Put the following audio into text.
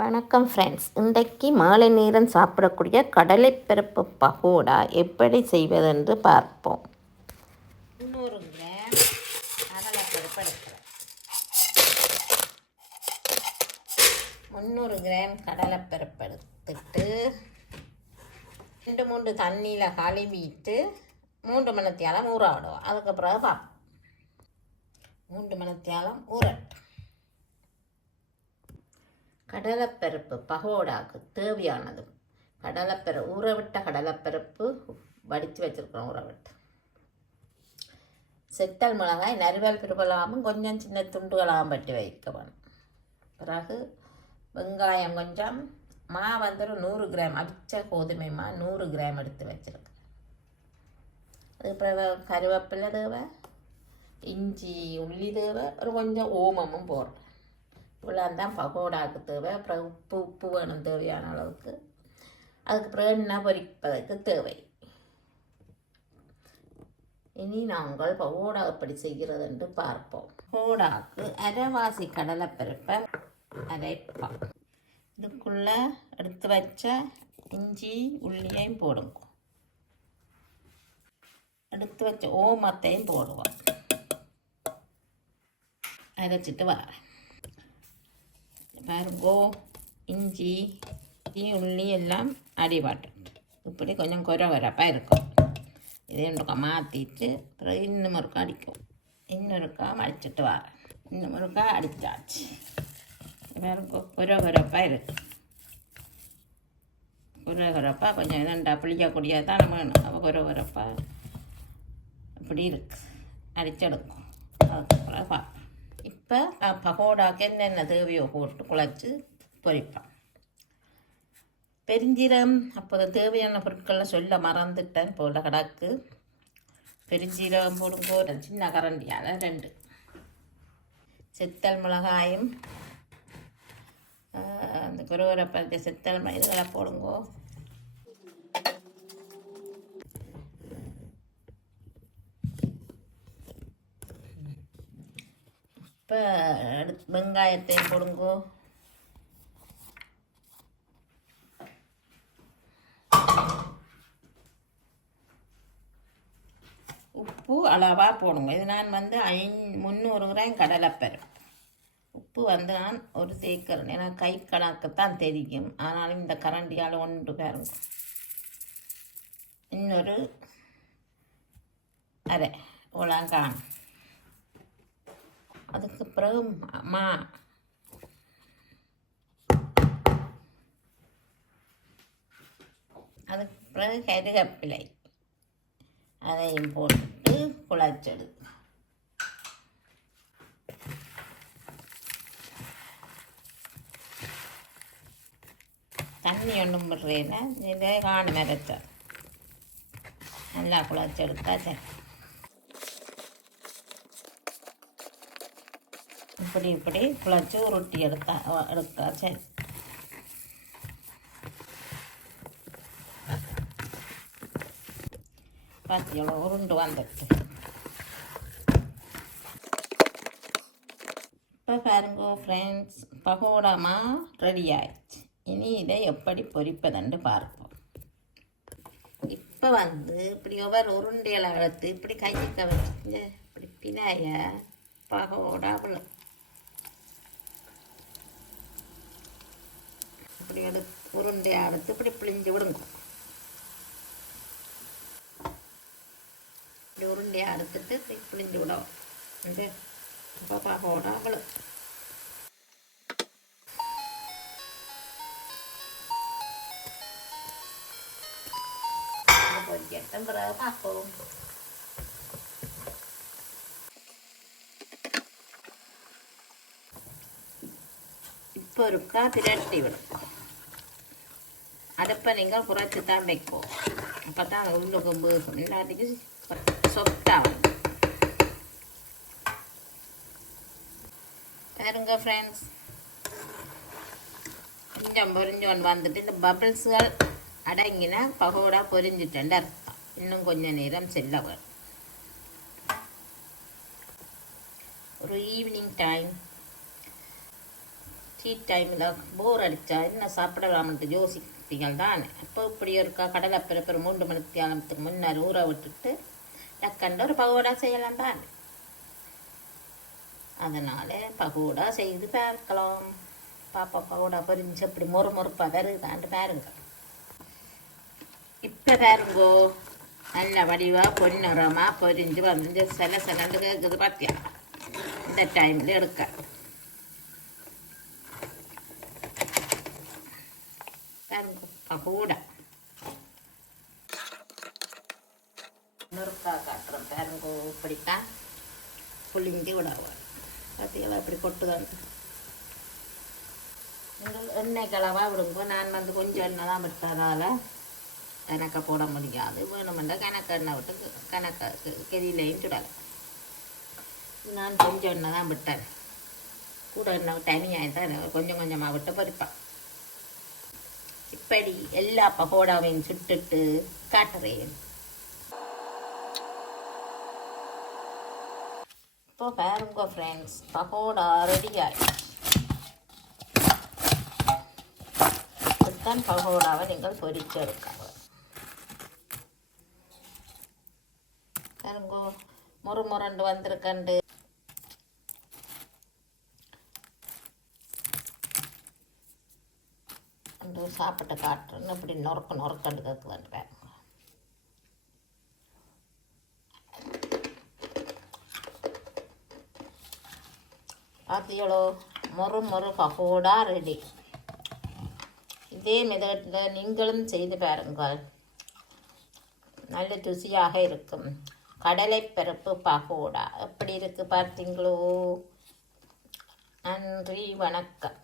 வணக்கம் ஃப்ரெண்ட்ஸ். இன்றைக்கு மாலை நேரம் சாப்பிடக்கூடிய கடலைப்பருப்பு பகோடா எப்படி செய்வதென்று பார்ப்போம். 300 கிராம் கடலைப்பருப்பு எடுக்கிறேன். 300 கிராம் கடலைப்பருப்பு எடுத்துட்டு 2-3 தண்ணியில் கழுவிட்டு 3 மணித்தியாலம் ஊற விடுவோம். அதுக்கு பிறகு பார்ப்போம். 3 மணித்தியாலம் ஊறட்டும். கடலைப்பருப்பு பகோடாவுக்கு தேவையானது ஊறவிட்ட கடலைப்பருப்பு வடித்து வச்சுருக்கிறோம். ஊறவிட்டு செத்தல் மிளகாய் நறுவல் பிரிவலாமல் கொஞ்சம் சின்ன துண்டுகளாகவும் பட்டி வைக்க வேணும். பிறகு வெங்காயம் கொஞ்சம், மா வந்து ஒரு 100 கிராம் அவிச்ச கோதுமை மா 100 கிராம் எடுத்து வச்சுருக்கேன். அதுக்கு பிறகு கருவேப்பிலை தேவை, இஞ்சி உள்ளி தேவை, ஒரு கொஞ்சம் ஓமமும் போடுறேன். இவ்வளோ தான் பகோடாவுக்கு தேவை. அப்புறம் உப்பு வேணும் தேவையான அளவுக்கு. அதுக்கு பிறகு எண்ணெய் பொரிப்பதற்கு தேவை. இனி நாங்கள் பகோடா எப்படி செய்கிறது என்று பார்ப்போம். பகோடாவுக்கு அரைவாசி கடலைப்பருப்பை அரைப்போம். இதுக்குள்ளே எடுத்து வச்ச இஞ்சி உள்ளியையும் போடுங்க. எடுத்து வச்ச ஓமத்தையும் போடுவோம். அரைச்சிட்டு வரேன். பாருங்கோ, இஞ்சி உள்ளி எல்லாம் அடிபாட்டும். இப்படி கொஞ்சம் கொரப்பாக இருக்கும். இதே மாற்றிட்டு அப்புறம் இன்னும் ஒருக்கா அடிக்கும். இன்னொருக்கா அடிச்சுட்டு வரேன். இன்னும் ஒருக்கா அடித்தாச்சு. பாருங்கோ, கொரப்பாக இருக்கு. கொரப்பாக கொஞ்சம் இதண்டா புளிக்கக்கூடியது தான் நம்ம வேணும். அப்போ கொரப்பாக இப்படி இருக்கு. அடிச்செடுக்கும். அதுக்கப்புறம் பார்ப்போம். இப்போ பகோடாக்கு என்னென்ன தேவையோ போட்டு குழச்சி பொரிப்பேன். பெருஞ்சீரகம் அப்போது தேவையான பொருட்களை சொல்ல மறந்துட்டேன் போல கிடக்கு. பெருஞ்சீரகம் போடுங்கோ, சின்ன கரண்டியால் 2. செத்தல் மிளகாயும் அந்த குருவரப்பருத்த செத்தல் இதெல்லாம் போடுங்கோ. இப்போ வெங்காயத்தையும் போடுங்கோ. உப்பு அளவாக போடுங்க. இது நான் வந்து 300 கிராம் கடலைப்பருப்பு. உப்பு வந்து நான் ஒரு தேக்கிறேன். ஏன்னா கை கணக்குத்தான் தெரியும். ஆனாலும் இந்த கரண்டியால் 1 பாருங்க. இன்னொரு அரை உலங்கான். அதுக்கு பிறகு மா, அதுக்கு பிறகு கருவேப்பிலை அதையும் போட்டு குழச்செடு. தண்ணி ஒன்றும் விடுறேன்னா இதை காண மரத்தை நல்லா குழச்செடுத்தா சரி. இப்படி குழச்சி உருட்டி எடுத்தா சரி. பாத்தியோட உருண்டு வந்துட்டு. இப்போ பாருங்க ஃப்ரெண்ட்ஸ், பகோடாமா ரெடி ஆயிடுச்சு. இனி இதை எப்படி பொரிப்பதுன்னு பார்ப்போம். இப்போ வந்து இப்படி ஒவ்வொரு உருண்டையில் வளர்த்து இப்படி கைக்க வச்சு இப்படி பினாய பகோடா விழும். இப்படி உருண்டையாக எடுத்து இப்படி பிழிஞ்சு விடுங்க. இப்படி உருண்டையாக எடுத்துட்டு இப்படி பிழிஞ்சு விடும். இப்போ பகோடா விழும். பொரிக்கட்டும், பிறகு பார்ப்போம். இப்போ ஒருக்கா திரட்டி விடும். அடுப்பை நீங்கள் குறைச்சி தான் வைப்போம். அப்போ தான் உள்ளுக்கு வேகும். இல்லாட்டிக்கு சொத்தாகும். பாருங்க ஃப்ரெண்ட்ஸ், கொஞ்சம் பொரிஞ்சோன்னு வந்துட்டு இந்த பபிள்ஸுகள் அடங்கினா பகோடா பொரிஞ்சிட்டேன் அர்த்தம். இன்னும் கொஞ்சம் நேரம் செல்ல வரும். ஒரு ஈவினிங் டைம் டீ டைமில் போர் அடித்தா என்ன சாப்பிடலாம்னு யோசிப்பீங்கள் தான். இப்போ இப்படி இருக்கா கடலைப்பருப்பு 3 மணிக்கு ஆரம்பத்துக்கு முன்னர் ஊற விட்டுட்டு டக்கண்ட ஒரு பகோடா செய்யலாம் தான். அதனால் பகோடா செய்து பார்க்கலாம். பாப்பா பகோடா பொரிஞ்சு அப்படி மொறுப்பாக வருதான்ட்டு பாருங்க. இப்போ பாருங்கோ நல்ல வடிவாக பொன்னிறமாக பொரிஞ்சு வந்து சிலண்டு கேட்குது பார்த்தியா. இந்த டைமில் எடுக்க பாருங்க பகோடா நொறுக்கா காட்டுறோம் பாருங்கோ. இப்படித்தான் புளிஞ்சு விடாவா பார்த்தீங்களா இப்படி கொட்டுதான். நீங்கள் எண்ணெய் கிளவா விடுங்கோ. நான் வந்து கொஞ்சம் எண்ணெய் தான் விட்டதால் கணக்கை போட முடியாது. வேணுமெண்டா கணக்கு எண்ணெய் விட்டு கணக்கு கெதியிலையும் சுடலாம். நான் கொஞ்சம் எண்ணெய் தான் விட்டேன். கூட எண்ணெய் தனியாக தான் கொஞ்சம் கொஞ்சமாக விட்டு பொரிப்பேன். இப்படி எல்லா பகோடாவையும் சுட்டுட்டு காட்டுறேன். இப்போ பாருங்க ஃப்ரெண்ட்ஸ், பகோடா ரெடி ஆகிடுச்சு. இதுதான் பகோடாவை நீங்கள் பொரிச்சு எடுக்காங்க. பாருங்க முறுமுரண்டு வந்திருக்கண்டு. சாப்பிட்டு காட்டுறேன்னு இப்படி நொறுக்கண்டு கேட்குதுன்றேன். பார்த்தீங்களோ மொறு பகோடா ரெடி. இதே மெதட்டில் நீங்களும் செய்து பாருங்கள், நல்ல ருசியாக இருக்கும். கடலைப்பருப்பு பகோடா எப்படி இருக்குது பார்த்தீங்களோ. நன்றி, வணக்கம்.